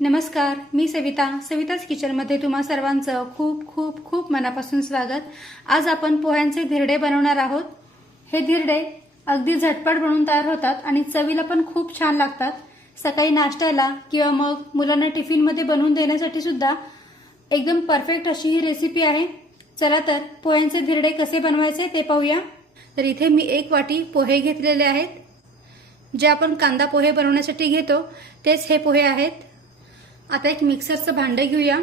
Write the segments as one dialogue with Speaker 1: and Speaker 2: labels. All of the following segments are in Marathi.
Speaker 1: नमस्कार मी सविता. सविताच किचनमध्ये तुम्हा सर्वांचं खूप खूप खूप मनापासून स्वागत. आज आपण पोह्यांचे धिरडे बनवणार आहोत. हे धिरडे अगदी झटपट बनवून तयार होतात आणि चवीला पण खूप छान लागतात. सकाळी नाश्त्याला किंवा मग मुलांना टिफिनमध्ये बनवून देण्यासाठी सुद्धा एकदम परफेक्ट अशी ही रेसिपी आहे. चला तर पोह्यांचे धिरडे कसे बनवायचे ते पाहूया. तर इथे मी एक वाटी पोहे घेतलेले आहेत. जे आपण कांदा पोहे बनवण्यासाठी घेतो तेच हे पोहे आहेत. आता एक मिक्सरचं भांडं घेऊया.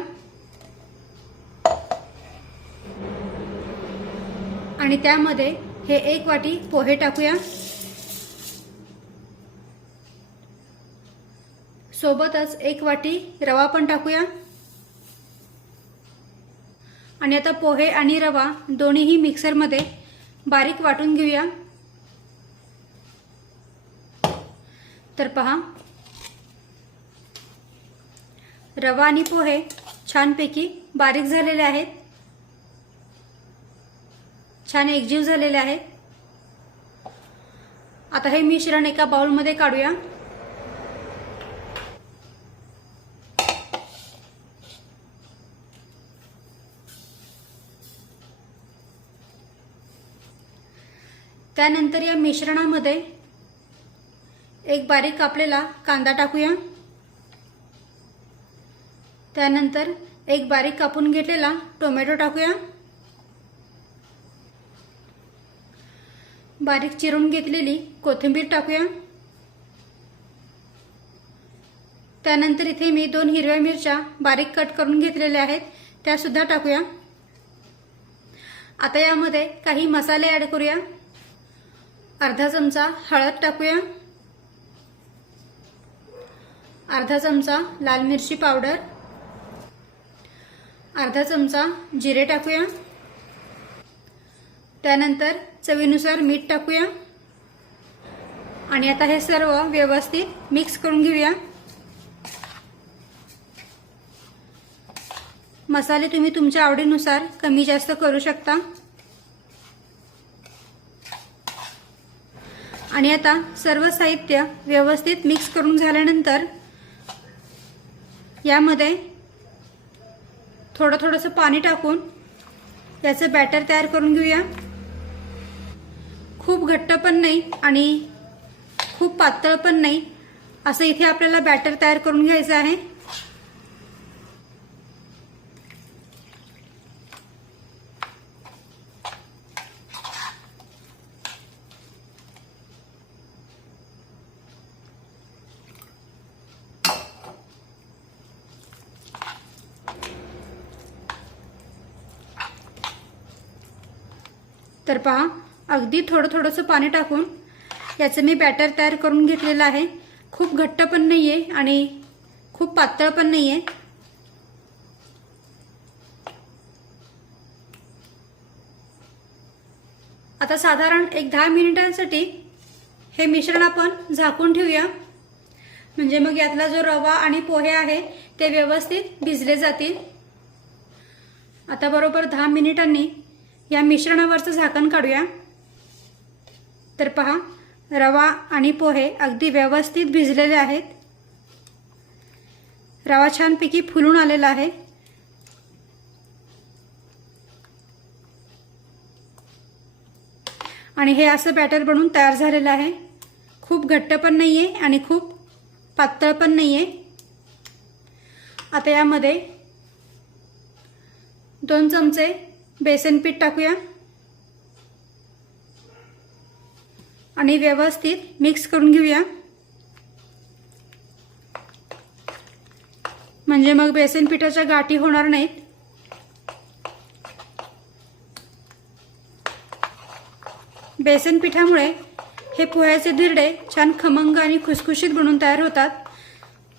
Speaker 1: आणि त्यामध्ये हे एक वाटी पोहे टाकूया. सोबतच एक वाटी रवा पण टाकूया. आणि आता पोहे आणि रवा दोन्हीही मिक्सरमध्ये बारीक वाटून घेऊया. तर पहा रवा आणि पोहे छानपैकी बारीक झालेले आहेत. छान एकजीव झालेले आहेत. आता हे मिश्रण एका बाउलमध्ये काढूया. त्यानंतर या मिश्रणामध्ये एक बारीक कापलेला कांदा टाकूया. त्यानंतर एक बारीक कापून घेतलेला टोमॅटो टाकूया. बारीक चिरून घेतलेली कोथिंबीर टाकूया. त्यानंतर इथे मी दोन हिरव्या मिरच्या बारीक कट करून घेतलेल्या आहेत त्या सुद्धा टाकूया. आता यामध्ये काही मसाले ॲड करूया. अर्धा चमचा हळद टाकूया. अर्धा चमचा लाल मिरची पावडर. अर्धा चमचा जिरे टाकूया. त्यानंतर चवीनुसार मीठ टाकूया. आणि आता हे सर्व व्यवस्थित मिक्स करून घेऊया. मसाले तुम्ही तुमच्या आवडीनुसार कमी जास्त करू शकता. आणि आता सर्व साहित्य व्यवस्थित मिक्स करून झाल्यानंतर यामध्ये थोडं थोडंसं पाणी टाकून याचं बॅटर तयार करून घेऊया. खूप घट्ट पण नाही आणि खूप पातळ पण नाही. असं इथे आपल्याला बॅटर तयार करून घ्यायचं आहे. तर पहा अगदी थोडं थोडंसं पाणी टाकून याचं मी बॅटर तयार करून घेतलेलं आहे. खूप घट्ट पण नाही आहे आणि खूप पातळ पण नाही आहे आता साधारण एक दहा मिनिटांसाठी हे मिश्रण आपण झाकून ठेवूया. म्हणजे मग यातला जो रवा आणि पोहे आहे ते व्यवस्थित भिजले जातील. आता बरोबर दहा मिनिटांनी या मिश्रणावरचं झाकण काढूया. तर पहा रवा आणि पोहे अगदी व्यवस्थित भिजलेले आहेत. रवा छानपैकी फुलून आलेला आहे. आणि हे असं बॅटर बनून तयार झालेलं आहे. खूप घट्ट पण नाही आहे आणि खूप पातळ पण नाही आहे आता यामध्ये दोन चमचे बेसन पीठ टाकूया. आणि व्यवस्थित मिक्स करून घेऊया. म्हणजे मग बेसन पिठाच्या गाठी होणार नाहीत. बेसन पिठामुळे हे पोह्याचे धिरडे छान खमंग आणि खुसखुशीत बनून तयार होतात.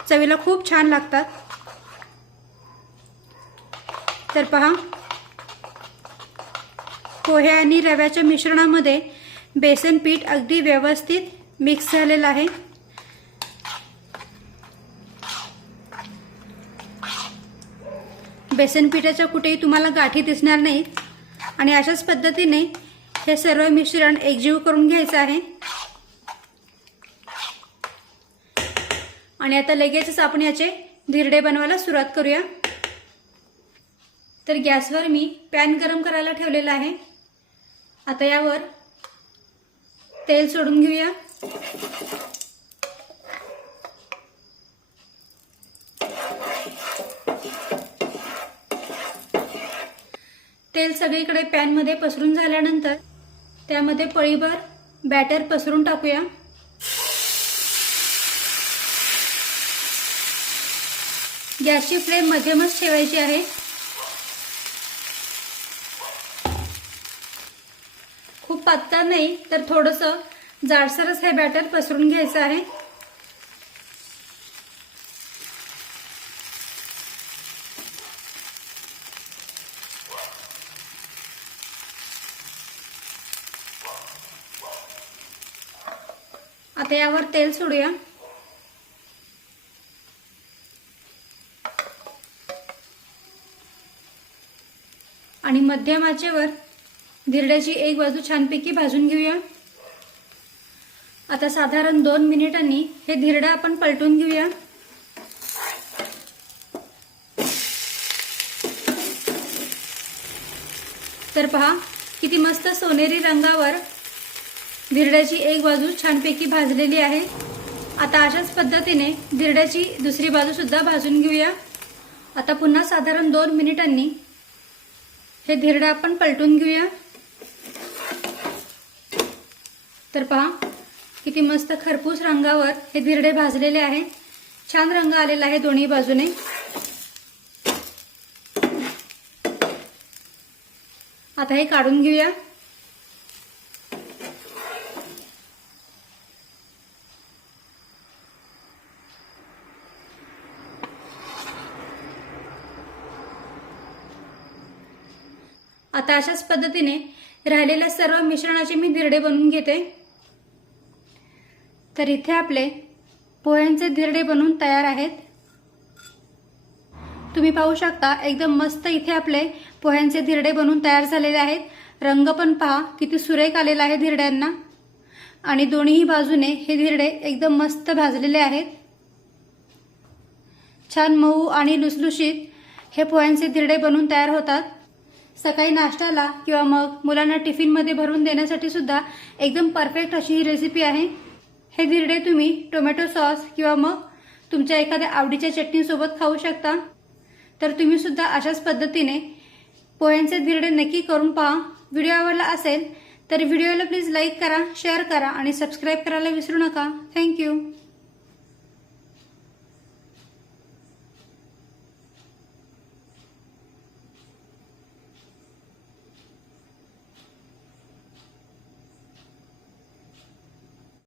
Speaker 1: चवीला खूप छान लागतात. तर पहा पोहे आणि रव्याच्या मिश्रणामध्ये बेसन पीठ अगदी व्यवस्थित मिक्स झालेलं आहे. बेसन पिठाच्या कुठेही तुम्हाला गाठी दिसणार नाहीत. आणि अशाच पद्धतीने हे सर्व मिश्रण एकजीव करून घ्यायचं आहे. आणि आता लगेचच आपण याचे धिरडे बनवायला सुरुवात करूया. तर गॅसवर मी पॅन गरम करायला ठेवलेला आहे. आता यावर तेल सोडून घेऊया. तेल सगळीकडे पॅनमध्ये पसरून झाल्यानंतर त्यामध्ये पळीभर बॅटर पसरून टाकूया. गॅसची फ्लेम मध्यमच ठेवायची आहे. खूप पातळ नाही तर थोडंसं जाडसरच हे बॅटर पसरून घ्यायचं आहे. आता यावर तेल सोडूया. आणि मध्यमाचेवर धिरड्याची एक बाजू छानपैकी भाजून घेऊया. आता साधारण दोन मिनिटांनी हे धिरडं आपण पलटून घेऊया. तर पहा किती मस्त सोनेरी रंगावर धिरड्याची एक बाजू छानपैकी भाजलेली आहे. आता अशाच पद्धतीने धिरड्याची दुसरी बाजू सुद्धा भाजून घेऊया. आता पुन्हा साधारण दोन मिनिटांनी हे धिरडं आपण पलटून घेऊया. तर पहा किती मस्त खरपूस रंगावर हे धिरडे भाजलेले आहे. छान रंग आलेला आहे दोन्ही बाजूने. आता हे काढून घेऊया. आता अशाच पद्धतीने राहिलेल्या सर्व मिश्रणाचे मी धिरडे बनवून घेते. तर इथे आपले पोह्यांचे धिरडे बनवून तयार आहेत. तुम्ही पाहू शकता एकदम मस्त इथे आपले पोह्यांचे धिरडे बनवून तयार झालेले आहेत. रंग पण पहा किती सुरेख आलेला आहे धिरड्यांना. आणि दोन्ही बाजूने हे धिरडे एकदम मस्त भाजलेले आहेत. छान मऊ आणि लुसलुशीत हे पोह्यांचे धिरडे बनवून तयार होतात. सकाळी नाश्त्याला किंवा मग मुलांना टिफिनमध्ये भरून देण्यासाठी सुद्धा एकदम परफेक्ट अशी ही रेसिपी आहे. हे धिरडे तुम्ही टोमॅटो सॉस किंवा मग तुमच्या एखाद्या आवडीच्या चटणीसोबत खाऊ शकता. तर तुम्ही सुद्धा अशाच पद्धतीने पोह्यांचे धिरडे नक्की करून पहा. व्हिडिओ आवडला असेल तर व्हिडिओला प्लीज लाईक करा शेअर करा आणि सबस्क्राईब करायला विसरू नका. थँक्यू.